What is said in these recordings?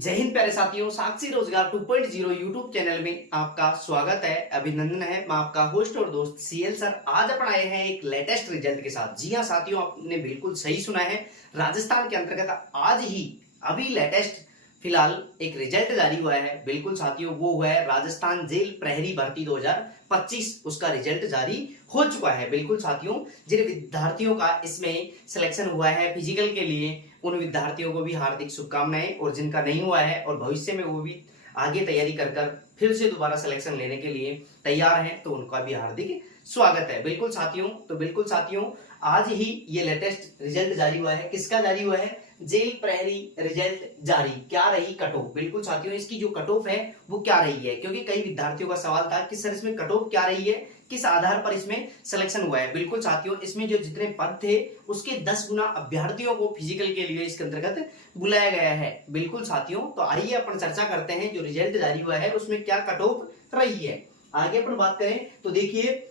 जय हिंद प्यारे साथियों, साक्षी रोजगार 2.0 यूट्यूब चैनल में आपका स्वागत है, अभिनंदन है। मैं आपका होस्ट और दोस्त सीएल सर आज अपन आए हैं एक लेटेस्ट रिजल्ट के साथ। जी हां साथियों, आपने बिल्कुल सही सुना है। राजस्थान के अंतर्गत आज ही अभी लेटेस्ट फिलहाल एक रिजल्ट जारी हुआ है। बिल्कुल साथियों, वो हुआ है राजस्थान जेल प्रहरी भर्ती 2025। उसका रिजल्ट जारी हो चुका है। बिल्कुल साथियों, जिन विद्यार्थियों का इसमें सिलेक्शन हुआ है फिजिकल के लिए, उन विद्यार्थियों को भी हार्दिक शुभकामनाएं, और जिनका नहीं हुआ है और भविष्य में वो भी आगे तैयारी कर फिर से दोबारा सिलेक्शन लेने के लिए तैयार हैं, तो उनका भी हार्दिक स्वागत है। बिल्कुल साथियों, आज ही ये लेटेस्ट रिजल्ट जारी हुआ है। किसका जारी हुआ है? जेल प्रहरी रिजल्ट जारी। क्या रही कट ऑफ? बिल्कुल साथियों, इसकी जो कट ऑफ है वो क्या रही है, क्योंकि कई विद्यार्थियों का सवाल था कि सर इसमें कट ऑफ क्या रही है, किस आधार पर इसमें सिलेक्शन हुआ है। बिल्कुल साथियों, इसमें जो जितने पद थे उसके 10 गुना अभ्यर्थियों को फिजिकल के लिए इसके अंतर्गत बुलाया गया है। बिल्कुल साथियों, तो आइए अपन चर्चा करते हैं जो रिजल्ट जारी हुआ है उसमें क्या कट ऑफ रही है। आगे अपन बात करें तो देखिए,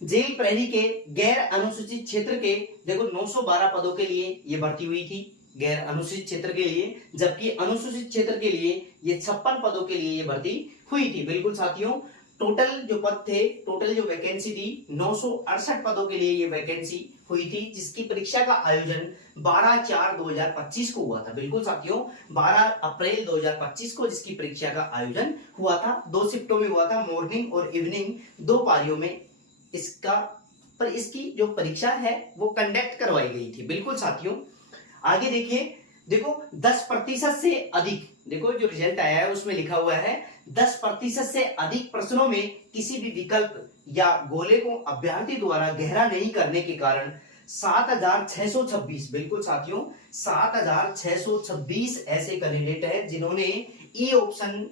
जेल प्रहरी के गैर अनुसूचित क्षेत्र के देखो 912 पदों के लिए ये भर्ती हुई थी, गैर अनुसूचित क्षेत्र के लिए, जबकि अनुसूचित क्षेत्र के लिए ये 56 पदों के लिए ये भर्ती हुई थी। बिल्कुल साथियों, टोटल जो पद थे, टोटल जो वैकेंसी थी 968 पदों के लिए ये वैकेंसी हुई थी, जिसकी परीक्षा का आयोजन 12/4/2025 को हुआ था। बिल्कुल साथियों, 12 अप्रैल 2025 को जिसकी परीक्षा का आयोजन हुआ था। 2 शिफ्टों में हुआ था, मॉर्निंग और इवनिंग, 2 पारियों में इसकी जो परीक्षा है वो कंडक्ट करवाई गई थी। बिल्कुल साथियों, आगे देखिए, देखो 10% से अधिक, देखो जो रिजल्ट आया है उसमें लिखा हुआ है 10% से अधिक प्रश्नों में किसी भी विकल्प या गोले को अभ्यर्थी द्वारा गहरा नहीं करने के कारण 7626, बिल्कुल साथियों 7626 ऐसे कैंडिडेट हैं जिन्होंने ई ऑप्शन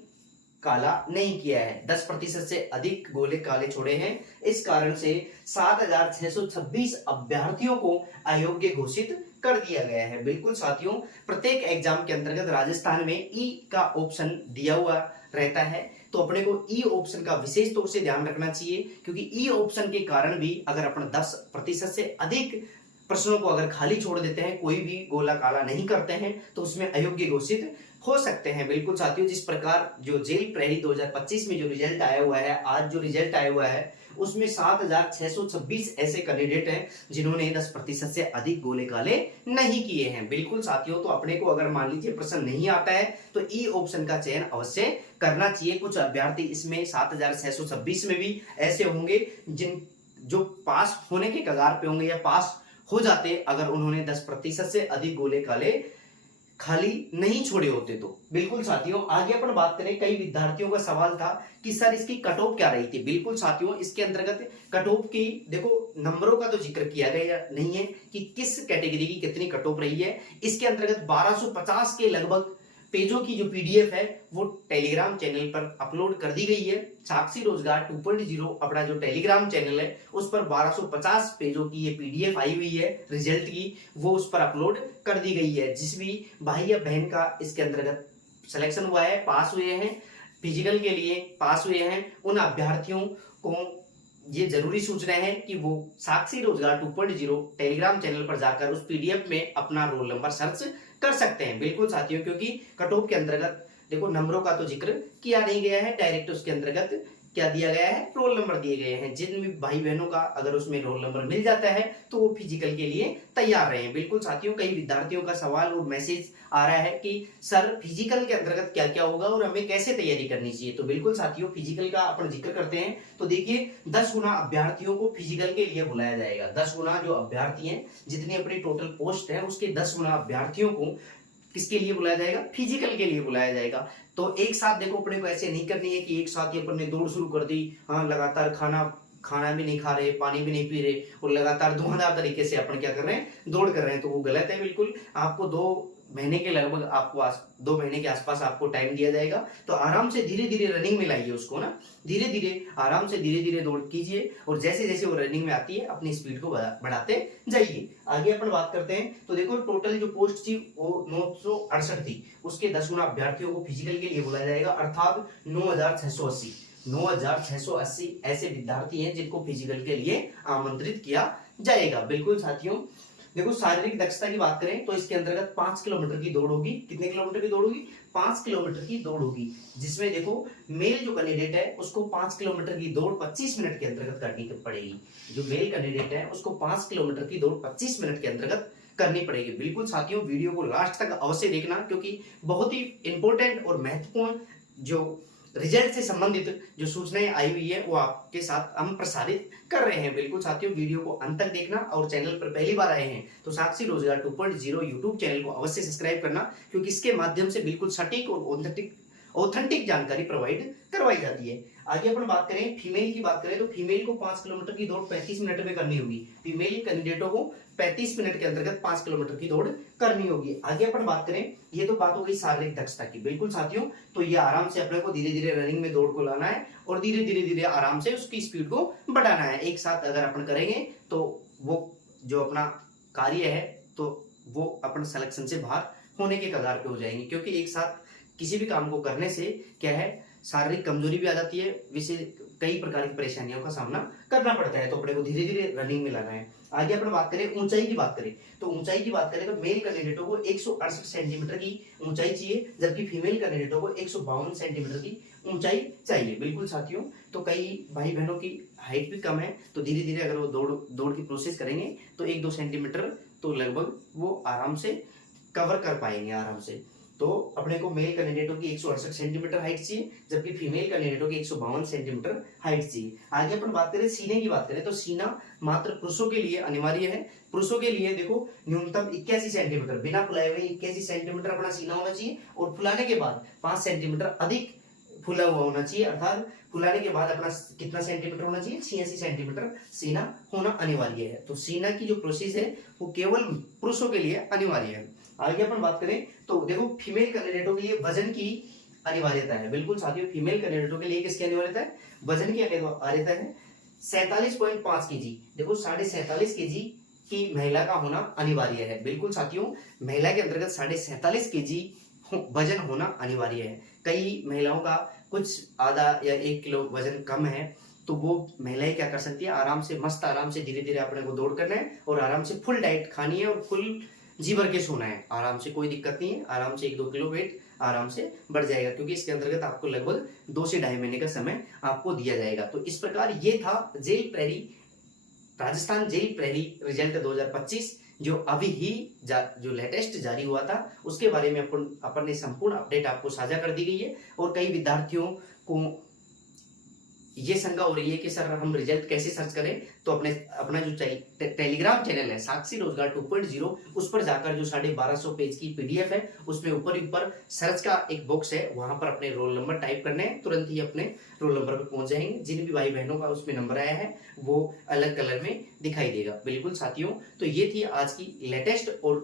काला नहीं किया है। 10% से अधिक गोले काले छोड़े हैं, इस कारण से 7626 अभ्यर्थियों को अयोग्य घोषित कर दिया गया है। बिल्कुल साथियों, प्रत्येक एग्जाम के अंतर्गत राजस्थान में ई का ऑप्शन दिया हुआ रहता है, तो अपने को ई ऑप्शन का विशेष तौर से ध्यान रखना चाहिए, क्योंकि ई ऑप्शन के कारण भी अगर अपन 10% से अधिक प्रश्नों को अगर खाली छोड़ देते हैं, कोई भी गोला काला नहीं करते हैं, तो उसमें अयोग्य घोषित हो सकते हैं। बिल्कुल साथियों, जिस प्रकार जो जेल प्रहरी 2025 में जो रिजल्ट आया हुआ है, आज जो रिजल्ट आया हुआ है उसमें 7626 ऐसे कैंडिडेट हैं जिन्होंने 10% से अधिक गोले काले नहीं किए हैं। बिल्कुल साथियों, तो अपने को अगर मान लीजिए प्रश्न नहीं आता है तो ई ऑप्शन का चयन अवश्य करना चाहिए। कुछ अभ्यर्थी इसमें 7626 में भी ऐसे होंगे जिन जो पास होने के कगार पे होंगे या पास हो जाते अगर उन्होंने 10% से अधिक गोले काले खाली नहीं छोड़े होते तो। बिल्कुल साथियों, आगे अपन बात करें, कई विद्यार्थियों का सवाल था कि सर इसकी कट ऑफ क्या रही थी। बिल्कुल साथियों, इसके अंतर्गत कट ऑफ की देखो नंबरों का तो जिक्र किया गया नहीं है कि किस कैटेगरी की कितनी कट ऑफ रही है। इसके अंतर्गत 1250 के लगभग पेजों की जो पीडीएफ है वो टेलीग्राम चैनल पर अपलोड कर दी गई है। साक्षी रोजगार 2.0 अपना जो टेलीग्राम चैनल है उस पर 1250 पेजों की ये पीडीएफ आई हुई है रिजल्ट की, वो उस पर अपलोड कर दी गई है। जिस भी भाई या बहन का इसके अंतर्गत सिलेक्शन हुआ है, पास हुए हैं, फिजिकल के लिए पास हुए हैं, उन अभ्यर्थियों को ये जरूरी सूचना है कि वो साक्षी रोजगार 2.0 टेलीग्राम चैनल पर जाकर उस पीडीएफ में अपना रोल नंबर सर्च कर सकते हैं। बिल्कुल साथियों, क्योंकि कट ऑफ के अंतर्गत देखो नंबरों का तो जिक्र किया नहीं गया है, डायरेक्ट उसके अंतर्गत क्या दिया गया है, रोल नंबर दिए गए हैं। जिन भी भाई बहनों का अगर उसमें रोल नंबर मिल जाता है तो वो फिजिकल के लिए तैयार रहे हैं। बिल्कुल साथियों, कई विद्यार्थियों का सवाल और मैसेज आ रहा है कि सर फिजिकल के अंतर्गत क्या क्या होगा और हमें कैसे तैयारी करनी चाहिए। तो बिल्कुल साथियों, फिजिकल का अपन जिक्र करते हैं तो देखिए 10 गुना अभ्यर्थियों को फिजिकल के लिए बुलाया जाएगा। 10 गुना जो अभ्यर्थी हैं, जितनी अपनी टोटल पोस्ट है उसके 10 गुना अभ्यर्थियों को किसके लिए बुलाया जाएगा? फिजिकल के लिए बुलाया जाएगा। तो एक साथ देखो अपने को ऐसे नहीं करनी है कि एक साथ ही अपन ने दौड़ शुरू कर दी, हाँ लगातार खाना भी नहीं खा रहे, पानी भी नहीं पी रहे और लगातार धुआंधार तरीके से अपन क्या कर रहे हैं, दौड़ कर रहे हैं, तो वो गलत है। बिल्कुल आपको 2 महीने के लगभग आपको 2 महीने के आसपास आपको टाइम दिया जाएगा, तो आराम से धीरे धीरे रनिंग में लाइए उसको ना, धीरे धीरे आराम से धीरे धीरे दौड़ कीजिए और जैसे जैसे वो रनिंग में आती है अपनी स्पीड को बढ़ाते जाइए। आगे अपन बात करते हैं तो देखो टोटल जो पोस्ट थी वो 968 थी, उसके 10 गुना अभ्यर्थियों को फिजिकल के लिए बुलाया जाएगा, अर्थात 9680 ऐसे विद्यार्थी हैं जिनको फिजिकल के लिए आमंत्रित किया जाएगा। बिल्कुल साथियों, देखो शारीरिक दक्षता की बात करें तो इसके अंतर्गत 5 किलोमीटर की दौड़ होगी। कितने किलोमीटर की दौड़ होगी? 5 किलोमीटर की दौड़ होगी, जिसमें देखो मेल जो कैंडिडेट है उसको 5 किलोमीटर की दौड़ 25 मिनट के अंतर्गत करनी पड़ेगी। जो मेल कैंडिडेट है उसको 5 किलोमीटर की दौड़ 25 मिनट के अंतर्गत करनी पड़ेगी। बिल्कुल साथियों, वीडियो को लास्ट तक अवश्य देखना, क्योंकि बहुत ही इंपॉर्टेंट और महत्वपूर्ण जो रिजल्ट से संबंधित जो सूचनाएं आई हुई है वो आपके साथ हम प्रसारित कर रहे हैं। बिल्कुल साथियों, वीडियो को अंत तक देखना, और चैनल पर पहली बार आए हैं तो साक्षी रोजगार 2.0 यूट्यूब चैनल को अवश्य सब्सक्राइब करना, क्योंकि इसके माध्यम से बिल्कुल सटीक और ऑथेंटिक जानकारी प्रोवाइड करवाई जाती है। आगे अपन बात करें फीमेल की बात करें तो फीमेल को 5 किलोमीटर की दौड़ 35 मिनट में करनी होगी। फीमेल कैंडिडेटों को 35 मिनट के अंतर्गत 5 किलोमीटर की दौड़ करनी होगी। आगे अपन बात करें, ये तो बात हो गई शारीरिक दक्षता की। बिल्कुल साथियों, तो ये आराम से अपने को धीरे धीरे रनिंग में दौड़ को लाना है और धीरे धीरे आराम से उसकी स्पीड को बढ़ाना है। एक साथ अगर अपन करेंगे तो वो जो अपना कार्य है तो वो अपन सिलेक्शन से बाहर होने के कगार पे हो जाएंगे, क्योंकि एक साथ किसी भी काम को करने से क्या है, शारीरिक कमजोरी भी आ जाती है, विशेष कई प्रकार की परेशानियों का सामना करना पड़ता है। तो अपने को धीरे धीरे रनिंग में लाना है। आगे अपन बात करें ऊंचाई की बात करें तो ऊंचाई की बात करें तो मेल कैंडिडेटों को 168 सेंटीमीटर की ऊंचाई चाहिए, जबकि फीमेल कैंडिडेटों को 152 सेंटीमीटर की ऊंचाई चाहिए। बिल्कुल साथियों, तो कई भाई बहनों की हाइट भी कम है, तो धीरे धीरे अगर वो दौड़ की प्रोसेस करेंगे तो 1-2 सेंटीमीटर तो लगभग वो आराम से कवर कर पाएंगे आराम से। तो अपने को मेल कैंडिडेटों की 168 सेंटीमीटर हाइट चाहिए, जबकि फीमेल कैंडिडेटों की 152 सेंटीमीटर हाइट चाहिए। आगे अपन बात करें सीने की बात करें तो सीना मात्र पुरुषों के लिए अनिवार्य है। पुरुषों के लिए देखो न्यूनतम 81 सेंटीमीटर, बिना फुलाए हुए 81 सेंटीमीटर अपना सीना होना चाहिए, और फुलाने के बाद 5 सेंटीमीटर अधिक फुला हुआ होना चाहिए, अर्थात फुलाने के बाद अपना कितना सेंटीमीटर होना चाहिए? 86 सेंटीमीटर सीना होना अनिवार्य है। तो सीना की जो प्रोसेस है वो केवल पुरुषों के लिए अनिवार्य है। आगे अपन बात करें तो देखो फीमेल कैंडिडेटों के लिए वजन की अनिवार्यता है। बिल्कुल साथियों, फीमेल कैंडिडेटों के लिए किसकी अनिवार्यता है? वजन की अनिवार्यता है 47.5 केजी। देखो 47.5 केजी की महिला का होना अनिवार्य है। बिल्कुल साथियों, महिला के अंतर्गत 47.5 केजी वजन होना अनिवार्य है। कई महिलाओं का कुछ आधा या 1 किलो वजन कम है, तो वो महिलाएं क्या कर सकती है, आराम से मस्त आराम से धीरे धीरे अपने को दौड़ करना है और आराम से फुल डाइट खानी है और फुल जी भर के सोना है। आराम से, कोई दिक्कत नहीं है, आराम से 1-2 किलो वेट आराम से बढ़ जाएगा, क्योंकि इसके अंतर्गत आपको लगभग 2 से 2.5 महीने का समय आपको दिया जाएगा। तो इस प्रकार ये था राजस्थान जेल प्रेरी रिजल्ट 2025, जो अभी ही जो लेटेस्ट जारी हुआ था उसके बारे में अपन ने संपूर्ण अपडेट आपको साझा कर दी गई है। और कई विद्यार्थियों को ये शंका हो रही है कि सर हम रिजल्ट कैसे सर्च करें, तो अपना जो टेलीग्राम चैनल है साक्षी रोजगार 2.0, उस पर जाकर जो 1250 पेज की पीडीएफ है उसमें ऊपर सर्च का एक बॉक्स है, वहां पर अपने रोल नंबर टाइप करने हैं, तुरंत ही अपने रोल नंबर पर पहुंच जाएंगे। जिन भी भाई बहनों का उसमें नंबर आया है वो अलग कलर में दिखाई देगा। बिल्कुल साथियों, तो ये थी आज की लेटेस्ट और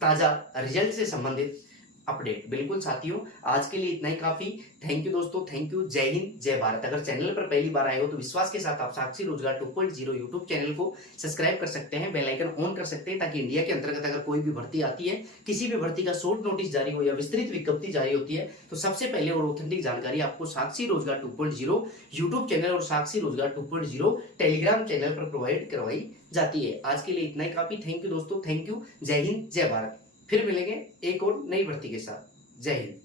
ताजा रिजल्ट से संबंधित अपडेट। बिल्कुल साथियों, आज के लिए इतना ही काफी। थैंक यू दोस्तों, थैंक यू। जय हिंद, जय भारत। अगर चैनल पर पहली बार आए हो तो विश्वास के साथ आप साक्षी रोजगार 2.0 यूट्यूब चैनल को सब्सक्राइब कर सकते हैं, बेल आइकन ऑन कर सकते हैं, ताकि इंडिया के अंतर्गत अगर कोई भी भर्ती आती है, किसी भी भर्ती का शॉर्ट नोटिस जारी हो या विस्तृत विज्ञप्ति जारी होती है, तो सबसे पहले और ऑथेंटिक जानकारी आपको साक्षी रोजगार 2.0 यूट्यूब चैनल और साक्षी रोजगार 2.0 टेलीग्राम चैनल पर प्रोवाइड करवाई जाती है। आज के लिए इतना ही काफी। थैंक यू दोस्तों, थैंक यू। जय हिंद, जय भारत। फिर मिलेंगे एक और नई भर्ती के साथ। जय हिंद।